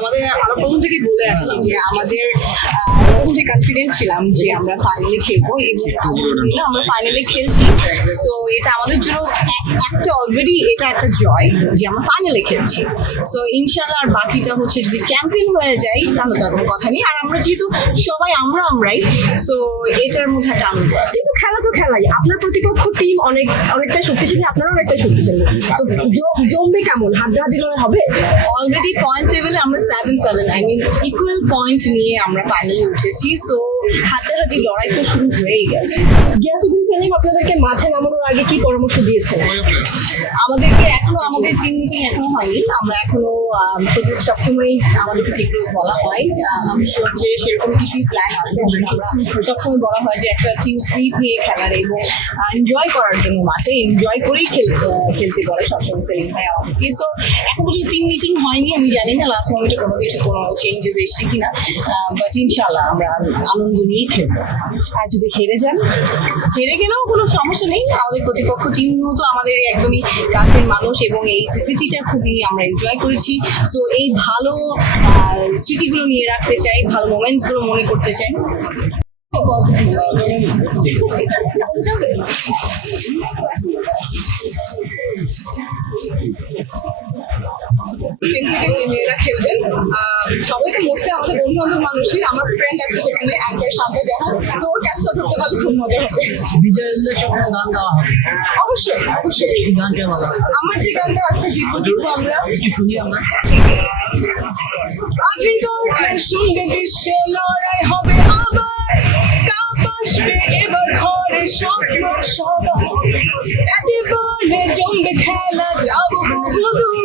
আমাদের আমরা প্রথম থেকেই বলে আসছি যে আমাদের প্রথম থেকে কনফিডেন্ট ছিলাম যে আমরা ফাইনালে খেলব এবং আলহামদুলিল্লাহ আমরা ফাইনালে খেলছি। তো এটা আমাদের জন্য একটা অলরেডি এটা একটা জয় যে আমরা ফাইনালে খেলছি। সো ইনশাল্লাহ আর বাকিটা হচ্ছে যদি ক্যাম্পেইন হয়ে যায় তাহলে তার কোনো কথা নেই। আর আমরা যেহেতু সবাই আমরা আমরাই সো এটার মধ্যে একটা আনন্দ আছে। কিন্তু খেলা তো খেলাই আপনার প্রতিপক্ষ টিম অনেক অনেকটা শক্তিশালী আপনারও অনেকটা শক্তিশালী। জমবে কেমন? হাড্ডাহাড্ডি লড়াই হবে? অলরেডি পয়েন্ট টেবিলে আমরা seven seven I mean equal point নিয়ে আমরা ফাইনালে উঠেছি সো হাড্ডাহাড্ডি লড়াই তো শুরু হয়েই গেছে। গিয়াসুদ্দিন সেলিম আপনাদেরকে মাঠে নামানোর আগে কি পরামর্শ দিয়েছেন? আমাদেরকে এখনও আমাদের টিম মিটিং এখনও হয়নি। আমরা এখনও তোদের সবসময় আমাদেরকে যেগুলো বলা হয়। আমি শিওর যে সেরকম কিছুই প্ল্যান আছে। আমরা সবসময় বলা হয় যে একটা টিম স্পিরিট নিয়ে খেলার এবং এনজয় করার জন্য মাঠে এনজয় করেই খেলতে খেলতে বলে সবসময় সেলিম ভাই আমাদেরকে। সো এখন পর্যন্ত টিম মিটিং হয়নি, আমি জানি না লাস্ট মোমেন্টে কোনো কিছু, কোনো চেঞ্জেস এসছে কিনা বাট ইনশাল্লাহ আমরা আনন্দ নিয়ে খেলব। আর যদি হেরে যান, হেরে গেলেও কোনো সমস্যা নেই। আমাদের প্রতিপক্ষ টিমও তো আমাদের একদমই কাছের মানুষ এবং এই সিসিটিটা খুবই আমরা এনজয় করেছি। সো এই ভালো স্মৃতিগুলো নিয়ে রাখতে চাই, ভালো মোমেন্টসগুলো মনে করতে চাই। টিম থেকে যে মেয়েরা খেলবেন সবাই তো মোস্টলি আমাদের বন্ধু বান্ধব মানুষই আমার ফ্রেন্ড আছে সেখানে অ্যাঙ্কার তো ওর কাজটা ধরতে পারলে খুব মজা হবে। বিজয় গান গাওয়া হবে। অবশ্যই অবশ্যই। গানকে আমার যে গানটা আছে জিতবো জিতবো আমরা। একটু শুনি আমরা। আগের দরজা শুনবে বিশ্ব লড়াই হবে আবার। এবার ঘরে স্বপ্ন সবার রাতে বলে জমবে খেলা যাব বহুদূর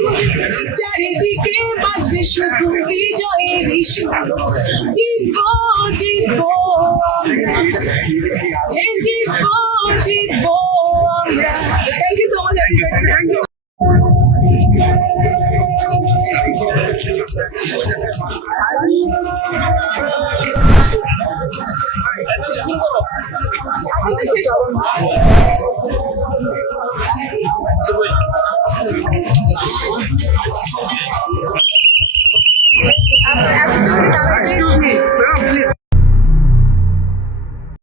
চারিদিকে বাজবে শুধু বিজয়েরই সুর জিতবো জিতবো আমরা। জিতবো জিতবো আমরা। Thank you so much thank you আচ্ছা, তুমি